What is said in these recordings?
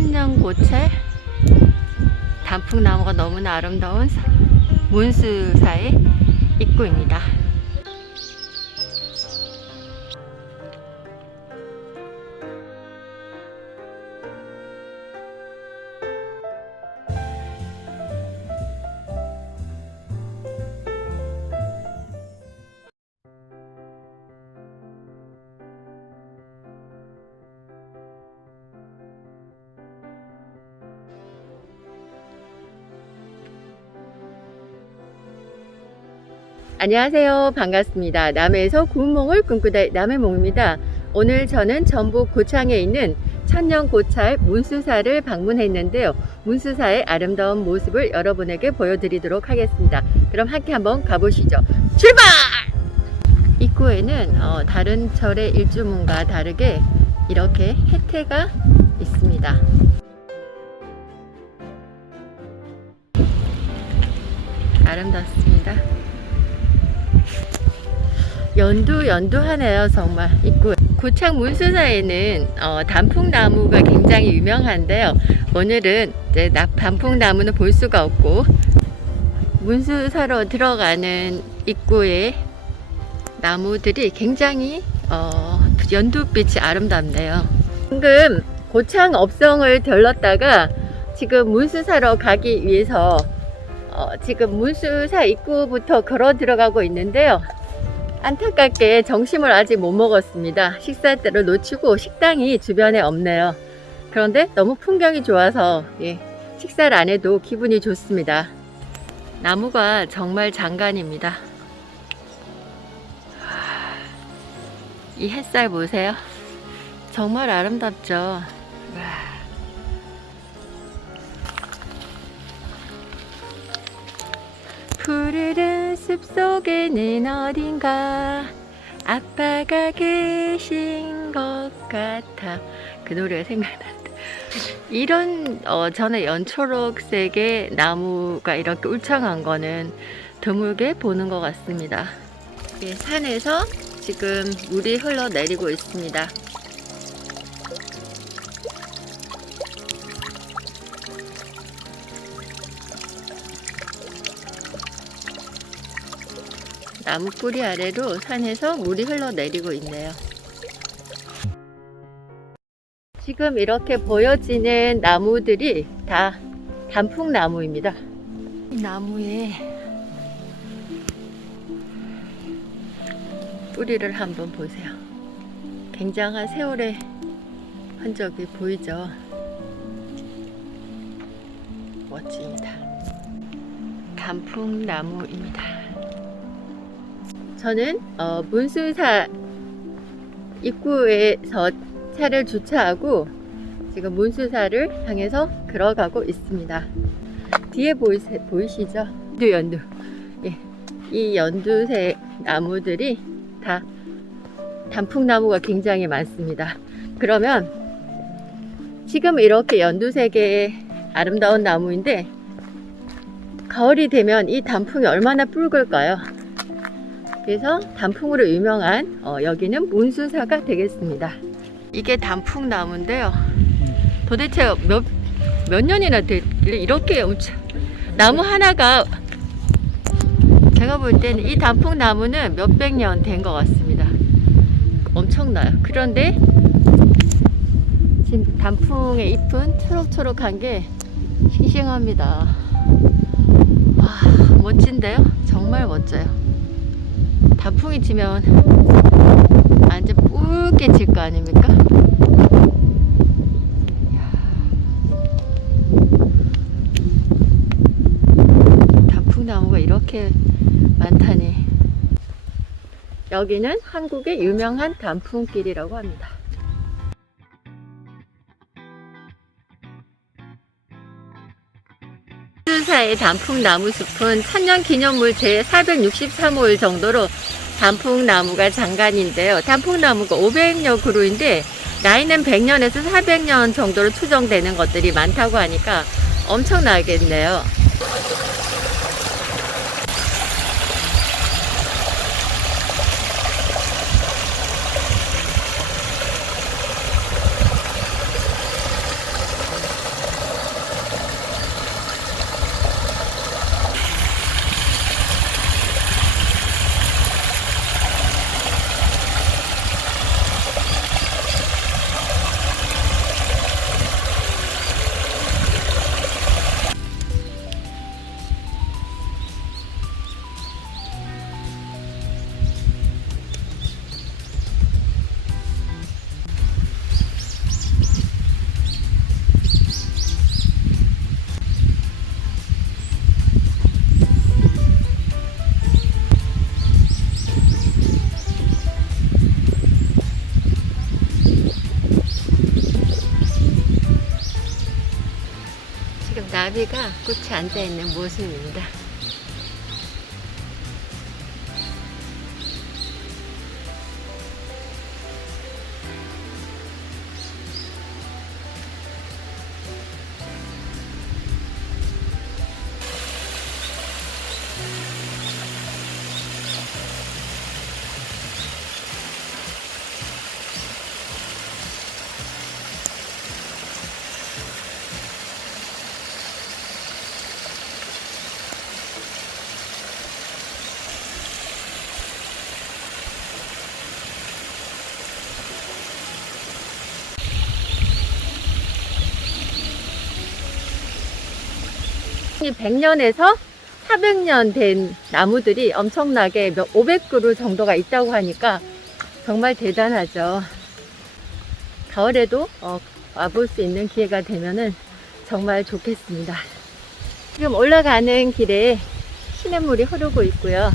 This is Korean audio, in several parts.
천년 고체 단풍나무가 너무나 아름다운 문수 사의 입구입니다. 안녕하세요. 반갑습니다. 남해에서 구운몽을 꿈꾸다 남해몽입니다. 오늘 저는 전북 고창에 있는 천년 고찰 문수사를 방문했는데요. 문수사의 아름다운 모습을 여러분에게 보여드리도록 하겠습니다. 그럼 함께 한번 가보시죠. 출발! 입구에는 어, 다른 절의 일주문과 다르게 이렇게 혜태가 있습니다. 아름답습니다. 연두 연두하네요 정말. 입구 고창 문수사에는 어, 단풍나무가 굉장히 유명한데요. 오늘은 이제 나- 단풍나무는 볼 수가 없고 문수사로 들어가는 입구에 나무들이 굉장히 어, 연두빛이 아름답네요. 방금 고창 업성을 들렀다가 지금 문수사로 가기 위해서 어, 지금 문수사 입구부터 걸어 들어가고 있는데요 안타깝게 점심을 아직 못 먹었습니다. 식사 때를 놓치고 식당이 주변에 없네요. 그런데 너무 풍경이 좋아서 예, 식사를 안 해도 기분이 좋습니다. 나무가 정말 장관입니다. 하, 이 햇살 보세요. 정말 아름답죠. 와. 푸르른 숲속에는 어딘가 아빠가 계신 것 같아. 그 노래가 생각난다 이런 어, 저는 연초록색의 나무가 이렇게 울창한 거는 드물게 보는 것 같습니다. 예, 산에서 지금 물이 흘러내리고 있습니다 나무 뿌리 아래로 산에서 물이 흘러내리고 있네요. 지금 이렇게 보여지는 나무들이 다 단풍나무입니다. 이 나무에 뿌리를 한번 보세요. 굉장한 세월의 흔적이 보이죠? 멋집니다. 단풍나무입니다. 저는 어, 문수사 입구에서 차를 주차하고 지금 문수사를 향해서 걸어가고 있습니다. 뒤에 보이, 보이시죠? 연두 연두. 예, 이 연두색 나무들이 다 단풍나무가 굉장히 많습니다. 그러면 지금 이렇게 연두색의 아름다운 나무인데 가을이 되면 이 단풍이 얼마나 붉을까요? 그래서 단풍으로 유명한 어, 여기는 문수사가 되겠습니다. 이게 단풍나무인데요. 도대체 몇, 몇 년이나 됐길래 이렇게 엄청 나무 하나가 제가 볼 때는 이 단풍나무는 몇백 년 된 것 같습니다. 엄청나요. 그런데 지금 단풍의 잎은 초록초록한 게 싱싱합니다. 와, 멋진데요? 정말 멋져요. 단풍이 지면 완전 붉게 질거 아닙니까? 단풍나무가 이렇게 많다니. 여기는 한국의 유명한 단풍길이라고 합니다. 수사의 단풍나무 숲은 천년기념물 제463호일 정도로 단풍나무가 장관인데요. 단풍나무가 500여 그루인데 나이는 100년에서 400년 정도로 추정되는 것들이 많다고 하니까 엄청나겠네요. 나비가 꽃에 앉아 있는 모습입니다. 100년에서 400년 된 나무들이 엄청나게 몇 500그루 정도가 있다고 하니까 정말 대단하죠. 가을에도 어, 와볼 수 있는 기회가 되면은 정말 좋겠습니다. 지금 올라가는 길에 시냇물이 흐르고 있고요.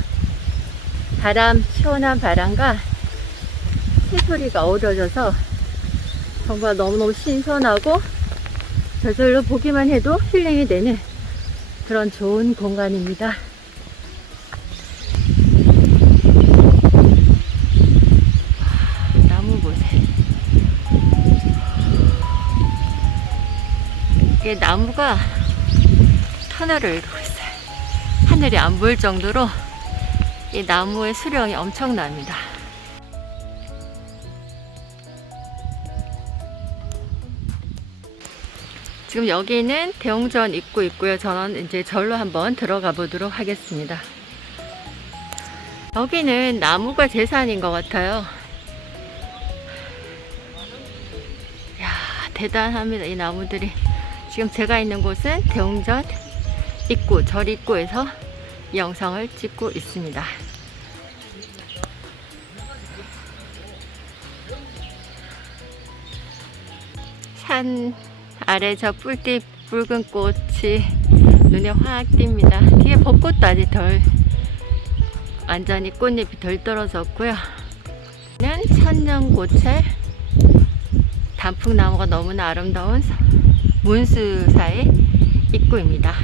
바람, 시원한 바람과 새소리가 어우러져서 정말 너무너무 신선하고 저절로 보기만 해도 힐링이 되는 그런 좋은 공간입니다. 나무 보세요. 이게 나무가 터널을 이루고 있어요. 하늘이 안 보일 정도로 이 나무의 수령이 엄청납니다. 지금 여기는 대웅전 입구 있고요. 저는 이제 절로 한번 들어가 보도록 하겠습니다. 여기는 나무가 재산인 것 같아요. 야 대단합니다. 이 나무들이. 지금 제가 있는 곳은 대웅전 입구, 절 입구에서 이 영상을 찍고 있습니다. 산 아래 저 뿔띠 붉은 꽃이 눈에 확 띕니다. 뒤에 벚꽃도 아직 덜 완전히 꽃잎이 덜 떨어졌고요. 는 천년고철 단풍나무가 너무나 아름다운 문수사의 입구입니다.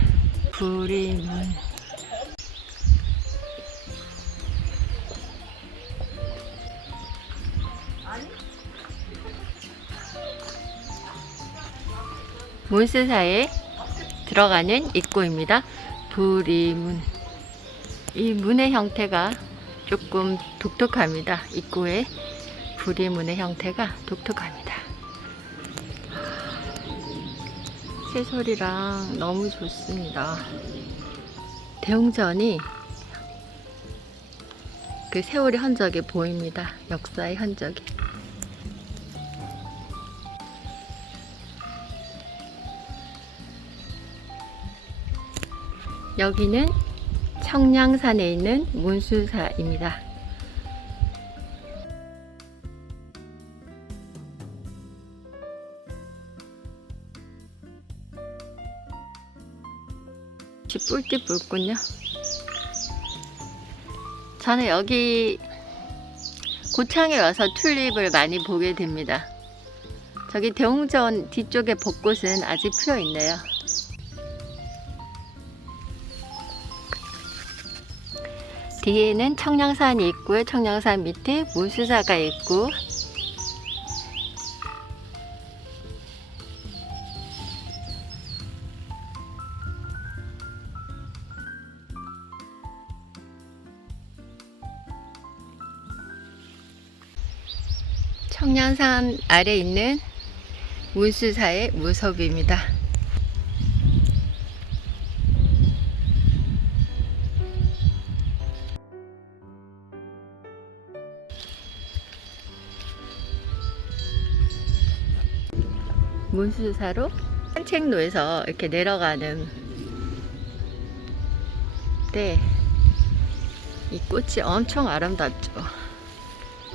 구리문 문수사에 들어가는 입구입니다. 부리문. 이 문의 형태가 조금 독특합니다. 입구의 부리문의 형태가 독특합니다. 새소리랑 너무 좋습니다. 대웅전이 그 세월의 흔적이 보입니다. 역사의 흔적이. 여기는 청량산에 있는 문수사입니다. 뿔띠 붉군요. 저는 여기 고창에 와서 튤립을 많이 보게 됩니다. 저기 대웅전 뒤쪽에 벚꽃은 아직 피어 있네요. 뒤에는 청량산이 있고요. 청량산 밑에 문수사가 있고 청량산 아래 있는 문수사의 무섭입니다. 문수사로 산책로에서 이렇게 내려가는 때 이 꽃이 엄청 아름답죠.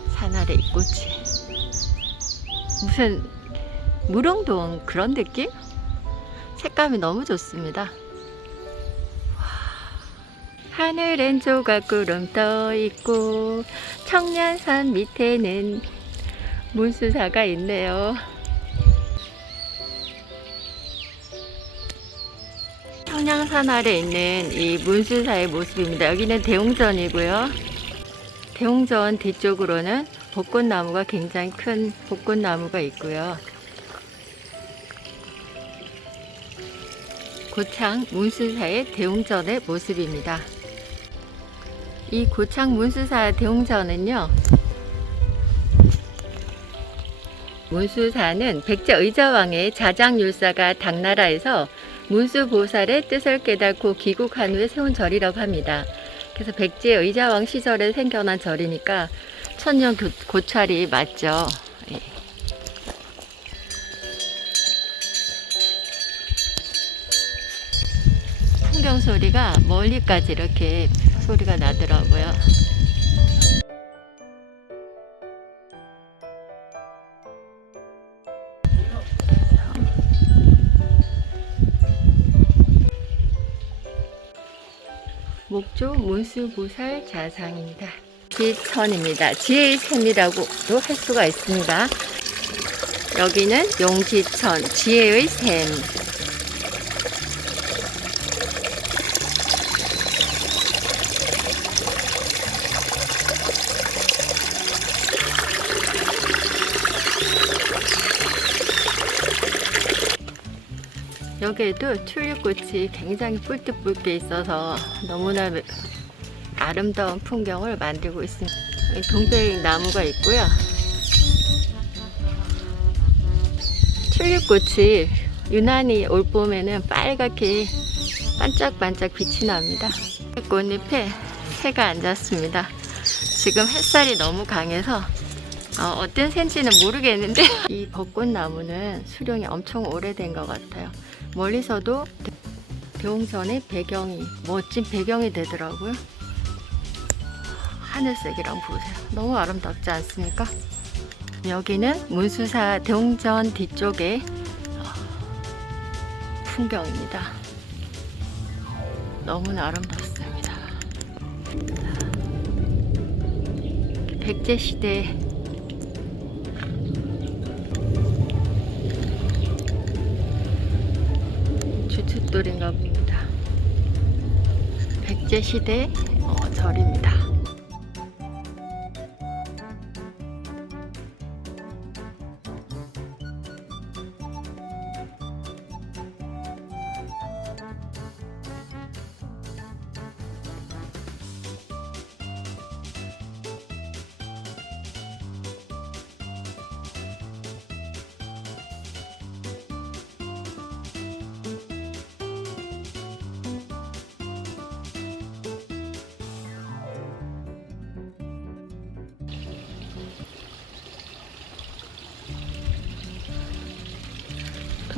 산 아래 이 꽃이 무슨 무릉동 그런 느낌? 색감이 너무 좋습니다. 와, 하늘엔 조각구름 떠 있고 청년산 밑에는 문수사가 있네요. 한양산 아래 있는 이 문수사의 모습입니다. 여기는 대웅전이고요. 대웅전 뒤쪽으로는 벚꽃나무가 굉장히 큰 벚꽃나무가 있고요. 고창 문수사의 대웅전의 모습입니다. 이 고창 문수사 대웅전은요. 문수사는 백제 의자왕의 자장율사가 당나라에서 문수보살의 뜻을 깨닫고 귀국한 후에 세운 절이라고 합니다. 그래서 백제 의자왕 시절에 생겨난 절이니까 천년 교- 고찰이 맞죠. 예. 풍경 소리가 멀리까지 이렇게 소리가 나더라고요. 목조 문수보살 자상입니다. 지천입니다. 지혜의 샘이라고도 할 수가 있습니다. 여기는 용지천, 지혜의 샘. 여기에도 튤립꽃이 굉장히 뿔뜻뿔게 있어서 너무나 매- 아름다운 풍경을 만들고 있습니다. 동백 나무가 있고요. 튤립꽃이 유난히 올 봄에는 빨갛게 반짝반짝 빛이 납니다. 꽃잎에 새가 앉았습니다. 지금 햇살이 너무 강해서 어, 떤 새인지는 모르겠는데 이 벚꽃 나무는 수령이 엄청 오래된 것 같아요. 멀리서도 대- 대홍전의 배경이 멋진 배경이 되더라고요. 하늘색이랑 보세요. 너무 아름답지 않습니까? 여기는 문수사 대홍전 뒤쪽에 어, 풍경입니다. 너무나 아름답습니다. 백제 시대 주춧돌인가 봅니다. 백제 시대 어, 절입니다.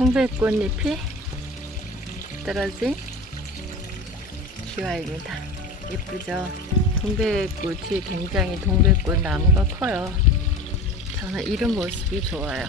풍불꽃잎이 떨어진 기와입니다. 예쁘죠? 동백꽃이 굉장히 동백꽃 나무가 커요. 저는 이런 모습이 좋아요.